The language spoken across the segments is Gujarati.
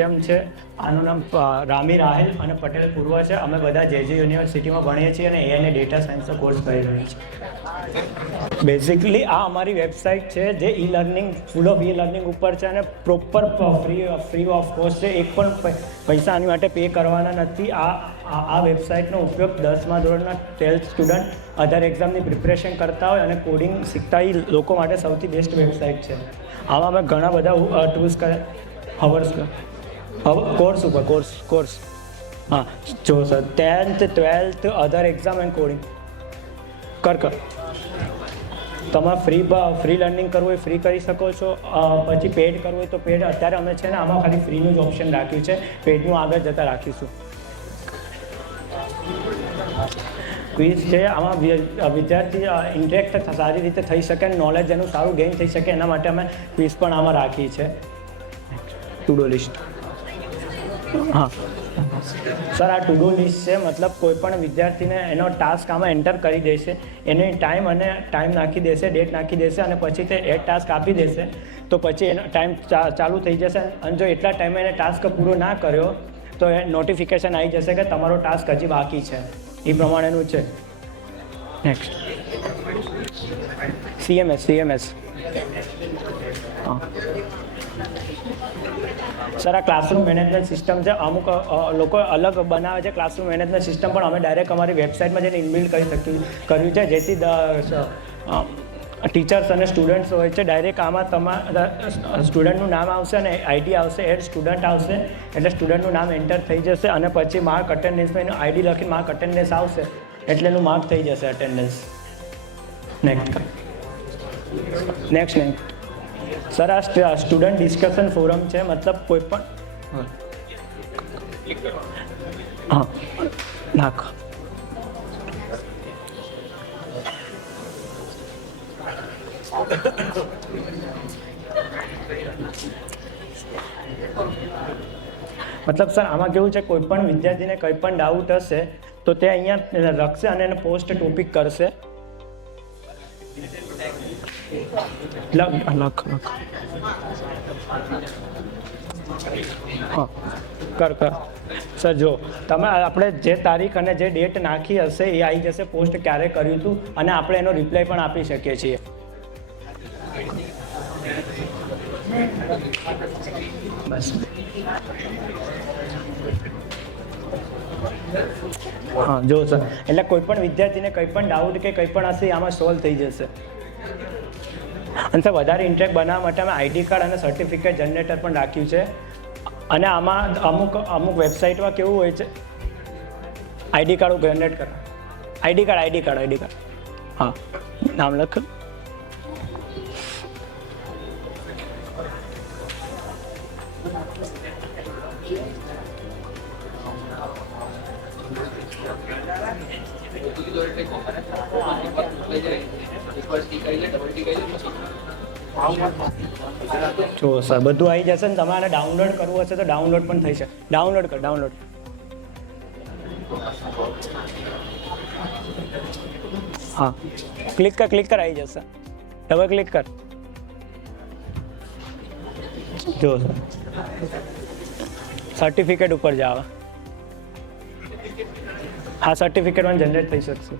સત્યમ છે, આનું નામ રામી રાહેલ અને પટેલ પૂર્વ છે. અમે બધા JJ યુનિવર્સિટીમાં ભણીએ છીએ અને AI અને ડેટા સાયન્સનો કોર્સ કરી રહ્યા છીએ. બેઝિકલી આ અમારી વેબસાઇટ છે જે e learning full of e learning ઉપર છે અને પ્રોપર ફ્રી ઓફ કોસ્ટ છે. એક પણ પૈસા આની માટે પે કરવાના નથી. આ વેબસાઇટનો ઉપયોગ 10મા ધોરણના 12th સ્ટુડન્ટ અધર એક્ઝામની પ્રિપરેશન કરતા હોય અને કોડિંગ શીખતા એ લોકો માટે સૌથી બેસ્ટ વેબસાઇટ છે. આમાં અમે ઘણા બધા ટૂલ્સ કોર્સ ઉપર કોર્સ હા જો sir 10th 12th other exam and coding કર તમારે ફ્રી લર્નિંગ કરવું હોય ફ્રી કરી શકો છો. પછી પેડ કરવું હોય તો પેડ. અત્યારે અમે છે ને આમાં ખાલી ફ્રીનું જ ઓપ્શન રાખ્યું છે. પેડનું આગળ જતાં રાખીશું. ક્વિઝ છે, આમાં વિદ્યાર્થી ઇન્ટરેક્ટ સારી રીતે થઈ શકે અને નોલેજ એનું સારું ગેઇન થઈ શકે એના માટે અમે ક્વિઝ પણ આમાં રાખી છે. ટુ ડુ લિસ્ટ હા સર, આ ટુ ડુ લિસ્ટ છે. મતલબ કોઈ પણ વિદ્યાર્થીને એનો ટાસ્ક આમાં એન્ટર કરી દેશે, એને ટાઈમ નાખી દેશે, ડેટ નાખી દેશે અને પછી તે એ ટાસ્ક આપી દેશે તો પછી એનો ટાઈમ ચાલુ થઈ જશે. અને જો એટલા ટાઈમે એને ટાસ્ક પૂરો ના કર્યો તો એ નોટિફિકેશન આવી જશે કે તમારો ટાસ્ક હજી બાકી છે. એ પ્રમાણેનું છે. નેક્સ્ટ CMS હા સર, આ ક્લાસરૂમ મેનેજમેન્ટ સિસ્ટમ છે. અમુક લોકો અલગ બનાવે છે ક્લાસરૂમ મેનેજમેન્ટ સિસ્ટમ, પણ અમે ડાયરેક્ટ અમારી વેબસાઇટમાં જઈને ઇનબિલ્ડ કર્યું છે જેથી ટીચર્સ અને સ્ટુડન્ટ્સ હોય છે ડાયરેક્ટ આમાં તમારા સ્ટુડન્ટનું નામ આવશે અને ID આવશે, એડ સ્ટુડન્ટ આવશે એટલે સ્ટુડન્ટનું નામ એન્ટર થઈ જશે અને પછી માર્ક અટેન્ડન્સમાં એનું ID લખીને માર્ક અટેન્ડન્સ આવશે એટલે એનું માર્ક થઈ જશે અટેન્ડન્સ. નેક્સ્ટ સર, આ સ્ટુડન્ટ ડિસ્કશન ફોરમ છે. મતલબ કોઈ પણ હા નાખ મતલબ સર આમાં કેવું છે, કોઈ પણ વિદ્યાર્થીને કંઈ પણ ડાઉટ હશે તો તે અહીંયા લખશે અને એને પોસ્ટ ટોપિક કરશે. લખ હા કર સર, જો તમે આપણે જે તારીખ અને જે ડેટ નાખી હશે એ આવી જશે, પોસ્ટ ક્યારે કર્યું હતું અને આપણે એનો રિપ્લાય પણ આપી શકીએ છીએ. બસ હા જો સર, એટલે કોઈ પણ વિદ્યાર્થીને કંઈ પણ ડાઉટ કે કંઈ પણ હશે આમાં સોલ્વ થઈ જશે. અને સર, વધારે ઇન્ટરેક્ટ બનાવવા માટે અમે ID કાર્ડ અને સર્ટિફિકેટ જનરેટર પણ રાખ્યું છે. અને આમાં અમુક વેબસાઇટમાં કેવું હોય છે, ID કાર્ડ જનરેટ કરવા ID કાર્ડ હા નામ લખ જો સર બધું આવી જશે ને. તમારે ડાઉનલોડ કરવું હશે તો ડાઉનલોડ પણ થઈ શકે. ડાઉનલોડ હા ક્લિક કર આવી જશે. ડબલ ક્લિક કર. જો સર સર્ટિફિકેટ ઉપર જાવ. હા સર્ટિફિકેટ પણ જનરેટ થઈ શકશે.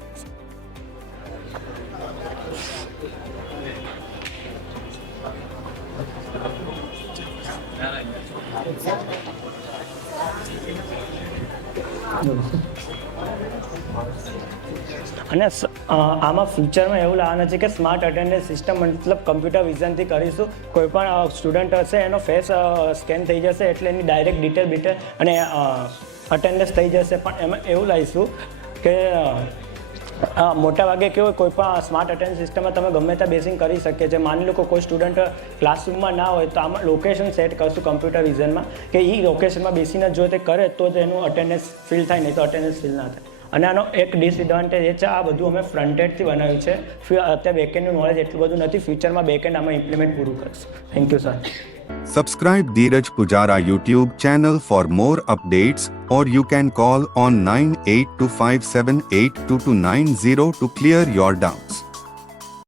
અને આમાં ફ્યુચરમાં એવું લાવવાનું છે કે સ્માર્ટ અટેન્ડન્સ સિસ્ટમ, મતલબ કમ્પ્યુટર વિઝનથી કરીશું. કોઈ પણ સ્ટુડન્ટ હશે એનો ફેસ સ્કેન થઈ જશે એટલે એની ડાયરેક્ટ ડિટેલ અને અટેન્ડન્સ થઈ જશે. પણ એમાં એવું લાવીશું કે મોટા ભાગે કેવું કોઈ પણ સ્માર્ટ અટેન્ડન્સ સિસ્ટમમાં તમે ગમે ત્યાં બેસીને કરી શકીએ છીએ. માની લો કે કોઈ સ્ટુડન્ટ ક્લાસરૂમમાં ના હોય તો આમાં લોકેશન સેટ કરશું કમ્પ્યુટર વિઝનમાં કે એ લોકેશનમાં બેસીને જો તે કરે તો જ એનું અટેન્ડન્સ ફિલ થાય, નહીં તો અટેન્ડન્સ ફિલ ના થાય. અને આનો એક ડિસએડવાન્ટેજ એ છે, આ બધું અમે ફ્રન્ટ એન્ડથી બનાવ્યું છે. અત્યારે બેકએન્ડનું નોલેજ એટલું બધું નથી. ફ્યુચરમાં બેકએન્ડ આમાં ઇમ્પ્લિમેન્ટ પૂરું કરશે. Thank you sir. Subscribe Dheeraj Pujara YouTube channel for more updates, or you can call on 9825782290 to clear your doubts.